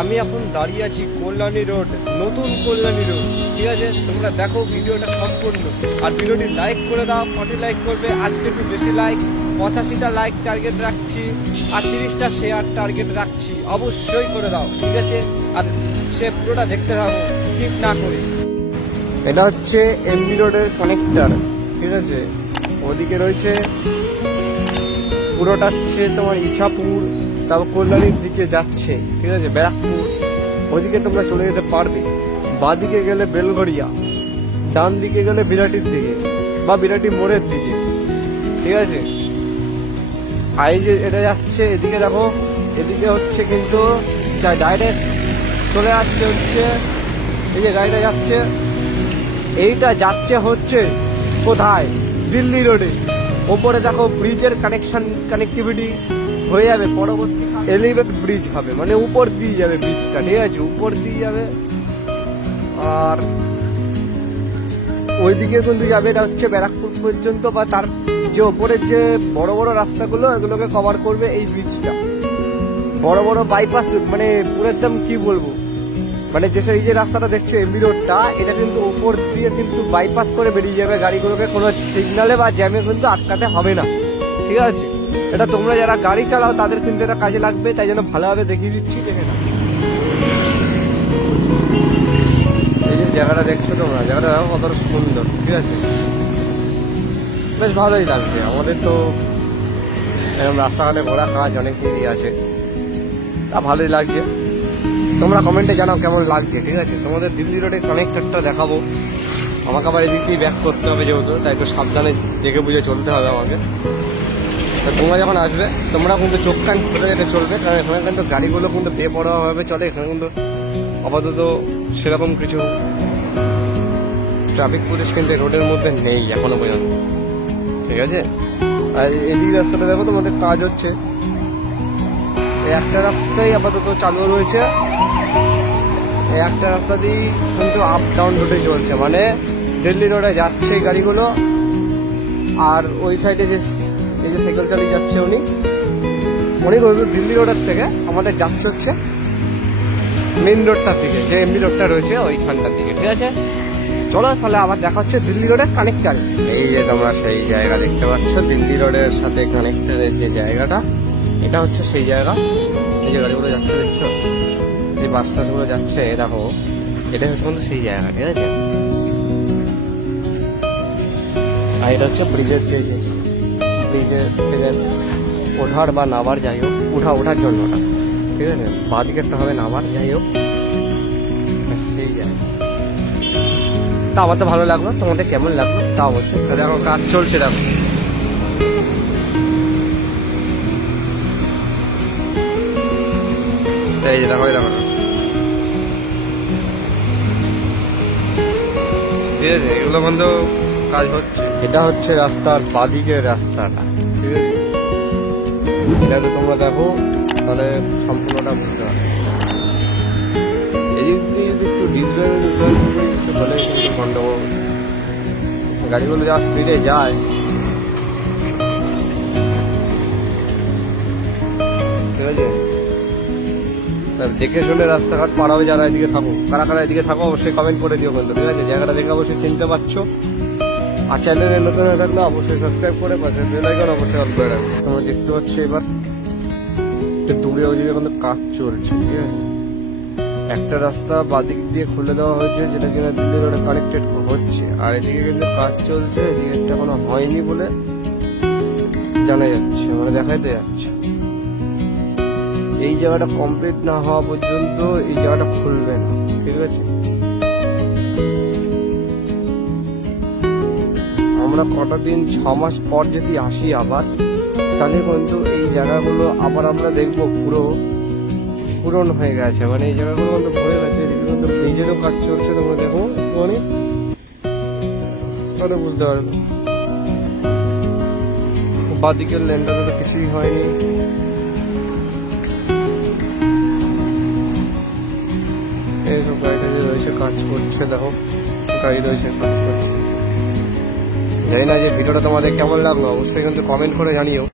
আমি এখন দাঁড়িয়ে আছি কল্যাণী রোড, নতুন কল্যাণী রোড। ঠিক আছে, তোমরা দেখো ভিডিওটা সম্পূর্ণ, আর ভিডিওটি লাইক করে দাও। 40 লাইক করবে, আজকে একটু বেশি লাইক, 85টা লাইক টার্গেট রাখছি, আর 30টা শেয়ার টার্গেট রাখছি। অবশ্যই করে দাও, ঠিক আছে? আর সে পুরোটা দেখতে থাকো স্কিপ না করে। এটা হচ্ছে এমবি রোডের কানেক্টার, ঠিক আছে? ওদিকে রয়েছে পুরোটা হচ্ছে তোমার ইছাপুর, তারপর কল্যাণীর দিকে যাচ্ছে, ঠিক আছে, ব্যারাকপুর। ওদিকে তোমরা চলে যেতে পারবে। বাঁ দিকে গেলে বেলঘড়িয়া, ডান দিকে গেলে বিরাটির দিকে বা বিরাটি মোড়ের দিকে, ঠিক আছে? আর এই যে এটা যাচ্ছে এদিকে, দেখো এদিকে হচ্ছে কিন্তু ডাইরেক্ট চলে যাচ্ছে হচ্ছে, এই যে গাড়িটা যাচ্ছে, এইটা যাচ্ছে হচ্ছে কোথায়? দিল্লি রোডে। ওপরে দেখো ব্রিজের কানেক্টিভিটি হয়ে যাবে, পরবর্তী এলিভেট ব্রিজ হবে, মানে উপর দিয়ে যাবে ব্রিজটা, ঠিক আছে? উপর দিয়ে যাবে। আর ওইদিকে কিন্তু যাবে, এটা হচ্ছে ব্যারাকপুর পর্যন্ত, বা তার যে ওপরের যে বড় বড় রাস্তাগুলো এগুলোকে কভার করবে এই ব্রিজটা। বড় বড় বাইপাস, মানে পুরো একদম কি বলবো, মানে যে এই যে রাস্তাটা দেখছো এমবি রোডটা, এটা কিন্তু উপর দিয়ে কিন্তু বাইপাস করে বেরিয়ে যাবে গাড়িগুলোকে, কোনো সিগনালে বা জ্যামে কিন্তু আটকাতে হবে না, ঠিক আছে? এটা তোমরা যারা গাড়ি চালাও তাদের কিন্তু এটা কাজে লাগবে, তাই জন্য ভালোভাবে দেখিয়ে দিচ্ছি, দেখে না। এই যে জায়গাটা দেখছো তোমরা, জায়গাটা কত সুন্দর, ঠিক আছে? বেশ ভালোই লাগছে। আমাদের তো এরকম রাস্তাঘাটে ঘোরা কাজ অনেকেরই আছে, তা ভালোই লাগছে। তোমরা কমেন্টে জানাও কেমন লাগছে, ঠিক আছে? তোমাদের দিল্লি রোডের কানেক্টরটা দেখাবো। আমাকে আবার এদিক দিয়ে ব্যাক করতে হবে যেহেতু, তাই একটু সাবধানে দেখে বুঝে চলতে হবে আমাকে। তা তোমরা যখন আসবে তোমরা কিন্তু চোখ কান খুলে রেখে চলবে, কারণ এখানে কিন্তু গাড়িগুলো কিন্তু বেপরোয়াভাবে চলে। এখানে কিন্তু আপাতত সেরকম কিছু ট্রাফিক পুলিশ কিন্তু রোডের মধ্যে নেই এখনো পর্যন্ত, ঠিক আছে? আর এদিক রাস্তাটা দেখো, তোমাদের কাজ হচ্ছে। একটা রাস্তাই আপাতত চালু রয়েছে, একটা রাস্তা দিয়েই কিন্তু আপ ডাউন রোডে চলছে, মানে দিল্লি রোডে যাচ্ছে গাড়িগুলো। আর ওই সাইডে যে এই যে সাইকেল চালিয়ে যাচ্ছে উনি দিল্লি রোডের থেকে আমাদের যাচ্ছে হচ্ছে মেন রোডটার দিকে, যে এমবি রোডটা রয়েছে ওইখানটার দিকে, ঠিক আছে? চলো তাহলে আবার দেখা হচ্ছে দিল্লি রোডের কানেক্টার। এই যে তোমরা সেই জায়গা দেখতে পাচ্ছ, দিল্লি রোডের সাথে কানেক্টারের যে জায়গাটা, এটা হচ্ছে সেই জায়গা। এই যে গাড়িগুলো যাচ্ছে দেখছো, যে বাস টাসগুলো যাচ্ছে, দেখো এটা হচ্ছে কিন্তু সেই জায়গা, ঠিক আছে? আর এটা হচ্ছে ব্রিজের, যে ব্রিজের থেকে ওঠার বা নামার, যাই হোক ওঠার জন্য ওটা, ঠিক আছে? বাঁ দিকে একটা হবে নামার, যাই হোক সেই জায়গা। তা আমার তো ভালো লাগলো, তোমাদের কেমন লাগলো তা অবশ্যই। দেখো কাজ চলছে, দেখো এই যে দেখো, দেখো ঠিক আছে? এগুলো কিন্তু কাজ হচ্ছে। এটা হচ্ছে রাস্তার বাদিকের রাস্তাটা, ঠিক আছে? এটা তো তোমরা দেখো তাহলে সম্পূর্ণটা বুঝতে পারবে। এদিক দিয়ে যদি একটু ডিসব্যালেন্স হলে কিন্তু গন্ডগোল, গাড়িগুলো যা স্পিডে যায়, ঠিক আছে? দেখে শুনে রাস্তাঘাট পার হবে। যারা এদিকে থাকো, কারা কারা এদিকে থাকো অবশ্যই কমেন্ট করে দিও কিন্তু, ঠিক আছে? জায়গাটা দেখে অবশ্যই চিনতে পারছো। আর চ্যানেলে নতুন হয়ে থাকলে অবশ্যই সাবস্ক্রাইব করে পাশে বেল আইকন অবশ্যই অন করে রাখবে। তোমরা দেখতে পাচ্ছ এবার দূরে ওইদিকে কিন্তু কাজ চলছে, ঠিক আছে? একটা রাস্তা বাদিক দিয়ে খুলে দেওয়া হয়েছে, যেটা কিনা দিল্লি রোডে কানেক্টেড হচ্ছে, আর এদিকে কিন্তু কাজ চলছে। এদিকে এখনো হয়নি বলে জানা যাচ্ছে, মানে দেখাইতে যাচ্ছে। এই জায়গাটা কমপ্লিট না হওয়া পর্যন্ত এই জায়গাটা খুলবে না, ঠিক আছে? আমরা কটা দিন 6 মাস পর যদি আসি আবার, তাহলে কিন্তু এই জায়গাগুলো আবার আমরা দেখবো পুরো পূরণ হয়ে গেছে, মানে এই জায়গাগুলো কিন্তু ভরে গেছে। এদিকে কিন্তু ব্রিজেরও কাজ চলছে, তোমরা দেখো অনেক, তাহলে বুঝতে পারবে। বাদিকের ল্যান্ডারে তো কিছুই হয়নি। এইসব গাড়িটা যে রয়েছে কাজ করছে, দেখো গাড়ি রয়েছে কাজ করছে। জানি না যে ভিডিওটা তোমাদের কেমন লাগলো, অবশ্যই কিন্তু কমেন্ট করে জানিও।